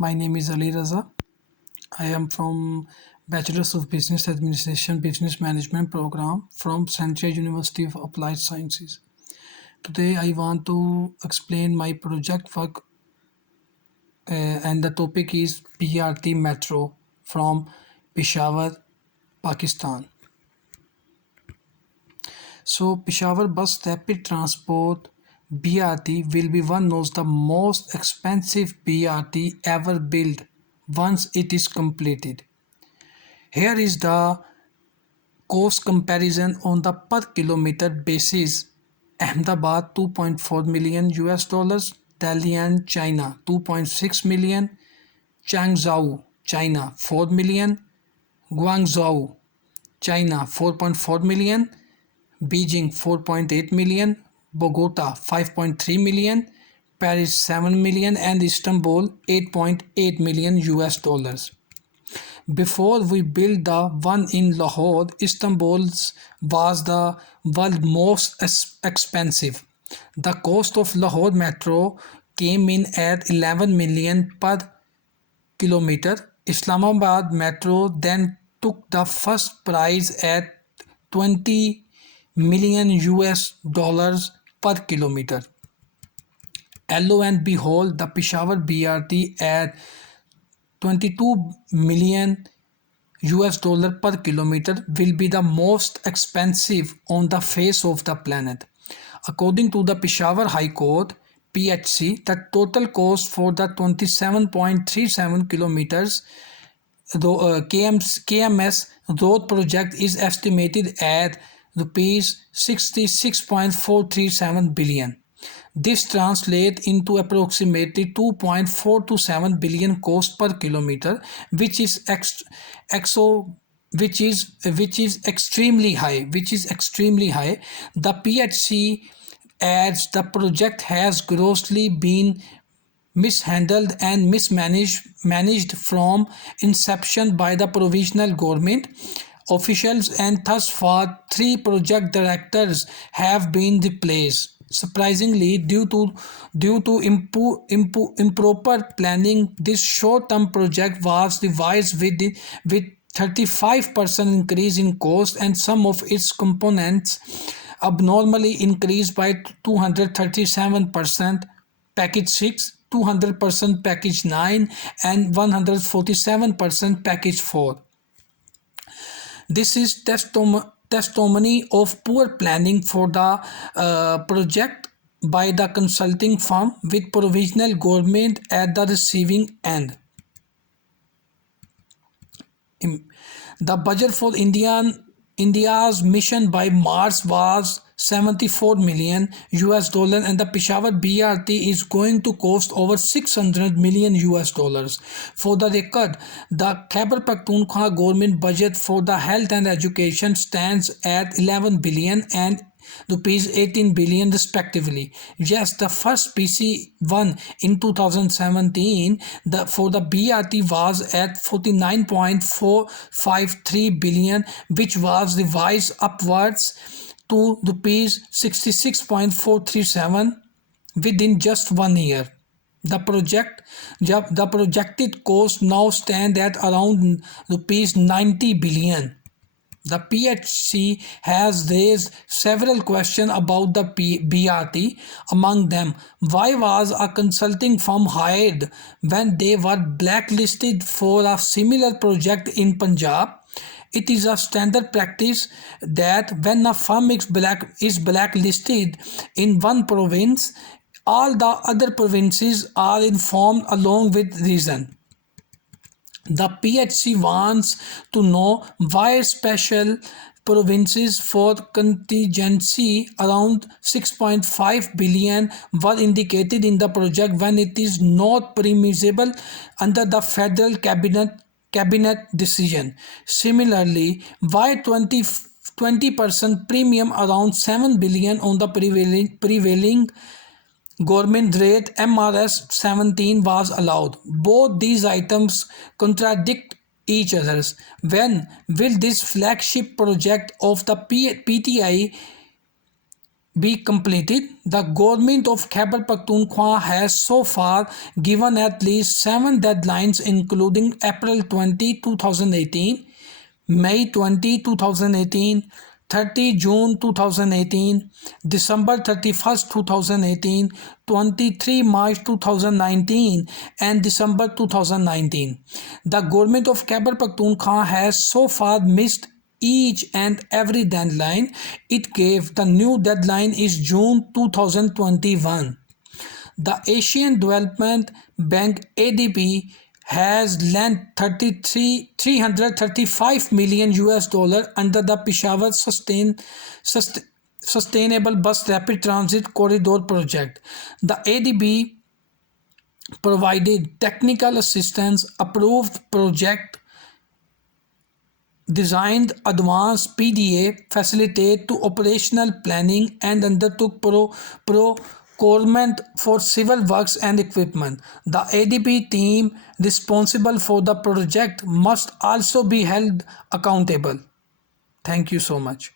My name is Ali Raza. I am from Bachelor's of Business Administration Business Management program from Central University of Applied Sciences. Today I want to explain my project work and the topic is BRT Metro from Peshawar, Pakistan. So Peshawar Bus Rapid Transport BRT will be one of the most expensive BRT ever built once it is completed. Here is the cost comparison on the per kilometer basis. Ahmedabad 2.4 million US dollars, Dalian, China 2.6 million, Changzhou, China 4 million, Guangzhou, China 4.4 million, Beijing 4.8 million, Bogota 5.3 million, Paris 7 million and Istanbul 8.8 million US dollars. Before we built the one in Lahore, Istanbul's was the world's most expensive. The cost of Lahore metro came in at 11 million per kilometer. Islamabad metro then took the first prize at 20 million US dollars per kilometer. Lo and behold, the Peshawar BRT at 22 million US dollar per kilometer will be the most expensive on the face of the planet. According to the Peshawar High Court PHC, the total cost for the 27.37 kilometers KMS road project is estimated at rupees 66.437 billion. This translates into approximately 2.427 billion cost per kilometer, which is extremely high. The PHC adds the project has grossly been mishandled and mismanaged from inception by the provisional government officials, and thus far 3 project directors have been replaced. Surprisingly, due to improper planning, this short-term project was revised with 35% increase in cost, and some of its components abnormally increased by 237%. Package 6, 200% package 9 and 147% package 4. This is testimony of poor planning for the project by the consulting firm with provisional government at the receiving end. The budget for India's mission by Mars was 74 million US dollar, and the Peshawar BRT is going to cost over 600 million US dollars. For the record, the Khyber Pakhtunkhwa government budget for the health and education stands at 11 billion and rupees 18 billion respectively. Yes, the first PC1 in 2017 for the BRT was at 49.453 billion, which was revised upwards to rupees 66.437 within just 1 year. The projected cost now stand at around rupees 90 billion. The PHC has raised several questions about the BRT. Among them, why was a consulting firm hired when they were blacklisted for a similar project in Punjab? It is a standard practice that when a firm is blacklisted in one province, all the other provinces are informed along with reason. The PHC wants to know why special provinces for contingency around 6.5 billion were indicated in the project when it is not permissible under the federal cabinet decision. Similarly, why 20% premium around 7 billion on the prevailing government rate MRS 17 was allowed. Both these items contradict each other. When will this flagship project of the PTI be completed. The government of Khyber Pakhtunkhwa has so far given at least 7 deadlines, including April 20, 2018, May 20, 2018, 30 June 2018, December 31st, 2018, 23 March 2019, and December 2019. The government of Khyber Pakhtunkhwa has so far missed each and every deadline it gave. The new deadline is June 2021. The Asian Development Bank ADB has lent 335 million US dollar under the Peshawar Sustainable Bus Rapid Transit Corridor project. The ADB provided technical assistance, approved project, designed advanced PDA, facilitate to operational planning, and undertook procurement for civil works and equipment. The ADB team responsible for the project must also be held accountable. Thank you so much.